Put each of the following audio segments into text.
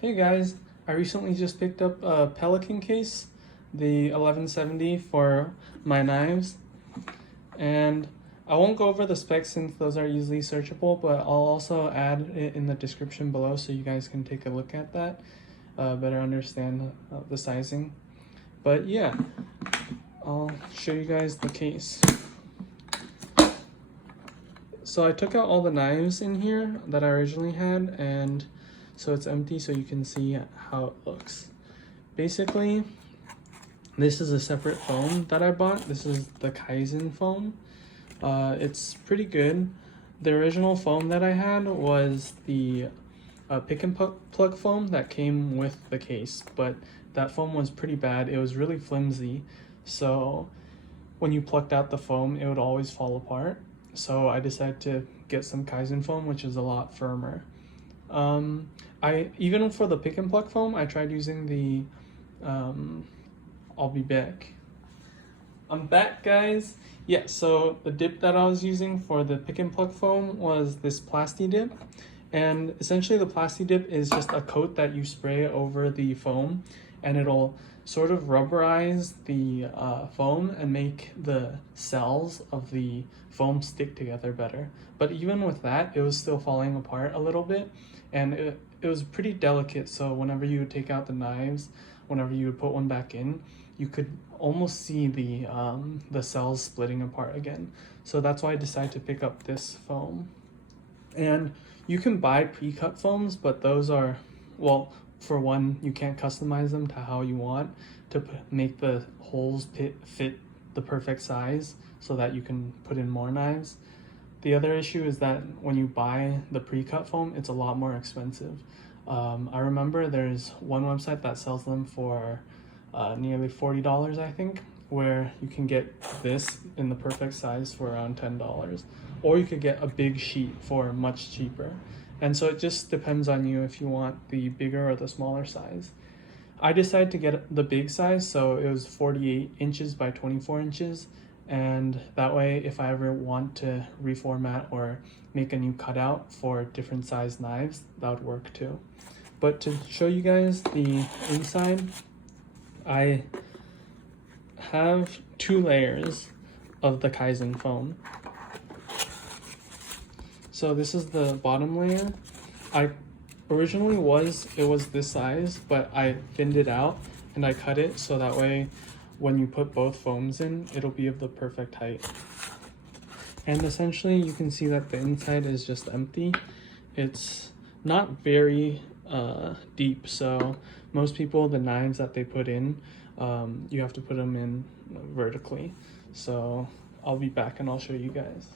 Hey guys, I recently just picked up a Pelican case, the 1170 for my knives, and I won't go over the specs since those are easily searchable, but I'll also add it in the description below so you guys can take a look at that, better understand the sizing. But yeah, I'll show you guys the case. So I took out all the knives in here that I originally had, and so it's empty so you can see how it looks. Basically, this is a separate foam that I bought. This is the Kaizen foam. It's pretty good. The original foam that I had was the pick and plug foam that came with the case, but that foam was pretty bad. It was really flimsy, so when you plucked out the foam, it would always fall apart. So I decided to get some Kaizen foam, which is a lot firmer. Even for the pick and pluck foam, I tried using the I'll be back. I'm back, guys. Yeah, so the dip that I was using for the pick and pluck foam was this Plasti dip. And essentially the Plasti dip is just a coat that you spray over the foam, and it'll sort of rubberize the foam and make the cells of the foam stick together better. But even with that, it was still falling apart a little bit, and it was pretty delicate, so whenever you would take out the knives, whenever you would put one back in, you could almost see the cells splitting apart again. So that's why I decided to pick up this foam. And you can buy pre-cut foams, but those are, well, for one, you can't customize them to how you want to make the holes fit the perfect size so that you can put in more knives. The other issue is that when you buy the pre-cut foam, it's a lot more expensive. I remember there's one website that sells them for nearly $40, I think, where you can get this in the perfect size for around $10, or you could get a big sheet for much cheaper. And so it just depends on you if you want the bigger or the smaller size. I decided to get the big size, so it was 48 inches by 24 inches. And that way, if I ever want to reformat or make a new cutout for different size knives, that would work too. But to show you guys the inside, I have 2 layers of the Kaizen foam. So this is the bottom layer. Originally it was this size, but I thinned it out and I cut it so that way when you put both foams in, it'll be of the perfect height. And essentially you can see that the inside is just empty. It's not very deep, so most people, the knives that they put in, you have to put them in vertically. So I'll be back and I'll show you guys.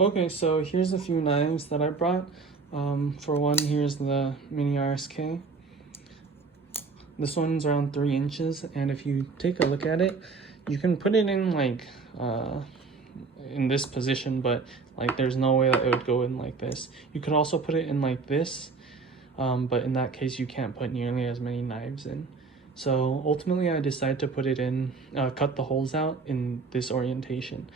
Okay, so here's a few knives that I brought. For one, here's the mini RSK. This one's around 3 inches, and if you take a look at it, you can put it in like in this position, but like there's no way that it would go in like this. You could also put it in like this, but in that case you can't put nearly as many knives in. So ultimately I decided to put it in, cut the holes out in this orientation.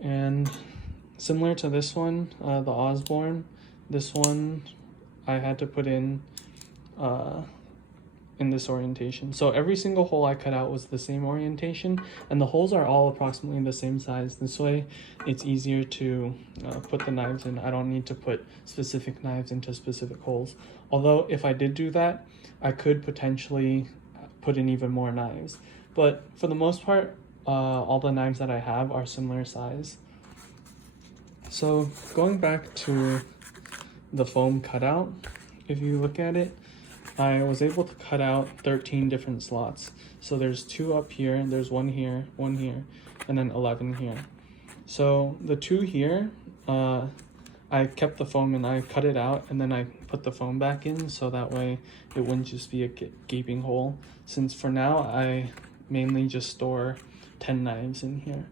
And similar to this one, the Osborne, this one I had to put in this orientation. So every single hole I cut out was the same orientation, and the holes are all approximately the same size. This way it's easier to put the knives in. I don't need to put specific knives into specific holes. Although if I did do that, I could potentially put in even more knives. But for the most part, all the knives that I have are similar size. So going back to the foam cutout, if you look at it, I was able to cut out 13 different slots. So there's 2 up here, there's 1 here, 1 here, and then 11 here. So the 2 here, I kept the foam and I cut it out, and then I put the foam back in so that way it wouldn't just be a gaping hole, since for now I mainly just store 10 knives in here.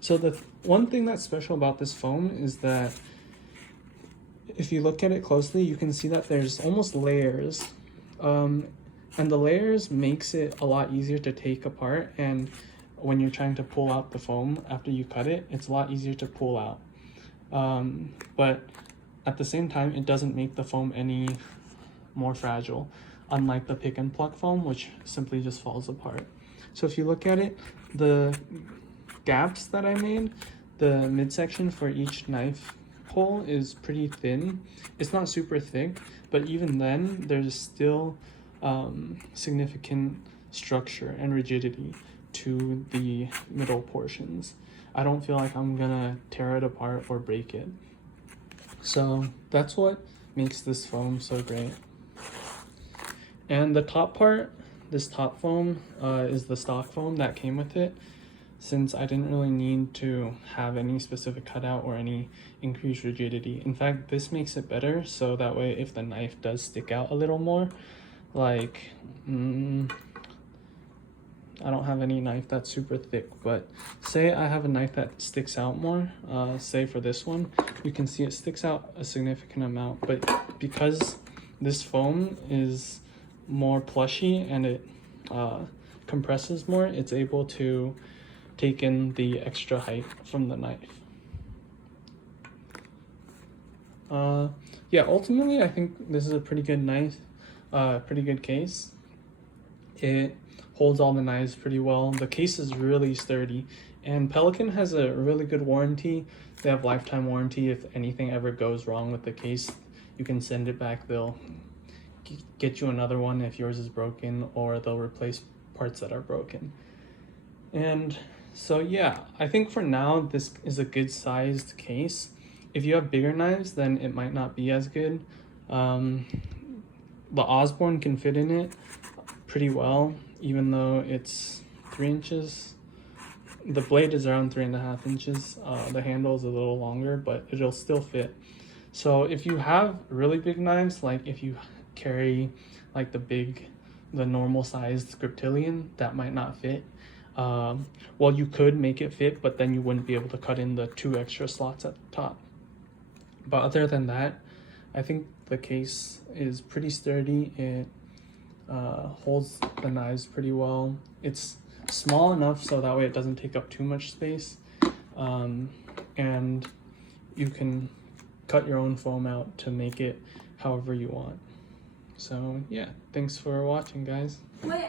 So the one thing that's special about this foam is that if you look at it closely, you can see that there's almost layers. And the layers makes it a lot easier to take apart, and when you're trying to pull out the foam after you cut it, it's a lot easier to pull out. But at the same time, it doesn't make the foam any more fragile, unlike the pick and pluck foam, which simply just falls apart. So if you look at it, the gaps that I made, the midsection for each knife hole is pretty thin. It's not super thick, but even then, there's still significant structure and rigidity to the middle portions. I don't feel like I'm gonna tear it apart or break it. So that's what makes this foam so great. And the top part, this top foam is the stock foam that came with it, since I didn't really need to have any specific cutout or any increased rigidity. In fact, this makes it better, so that way if the knife does stick out a little more, like I don't have any knife that's super thick, but say I have a knife that sticks out more, say for this one, you can see it sticks out a significant amount, but because this foam is more plushy and it compresses more, it's able to take in the extra height from the knife. Yeah, ultimately I think this is a pretty good knife, pretty good case. It holds all the knives pretty well. The case is really sturdy, and Pelican has a really good warranty. They have lifetime warranty. If anything ever goes wrong with the case, you can send it back. They'll get you another one if yours is broken, or they'll replace parts that are broken. And so yeah, I think for now this is a good sized case. If you have bigger knives, then it might not be as good. The Osborne can fit in it pretty well, even though it's 3 inches. The blade is around 3.5 inches. The handle is a little longer, but it'll still fit. So if you have really big knives, like if you carry like the normal sized Scriptilian, that might not fit. Well, you could make it fit, but then you wouldn't be able to cut in the 2 extra slots at the top. But other than that, I think the case is pretty sturdy. It holds the knives pretty well. It's small enough so that way it doesn't take up too much space, and you can cut your own foam out to make it however you want. So yeah, thanks for watching, guys. Wait,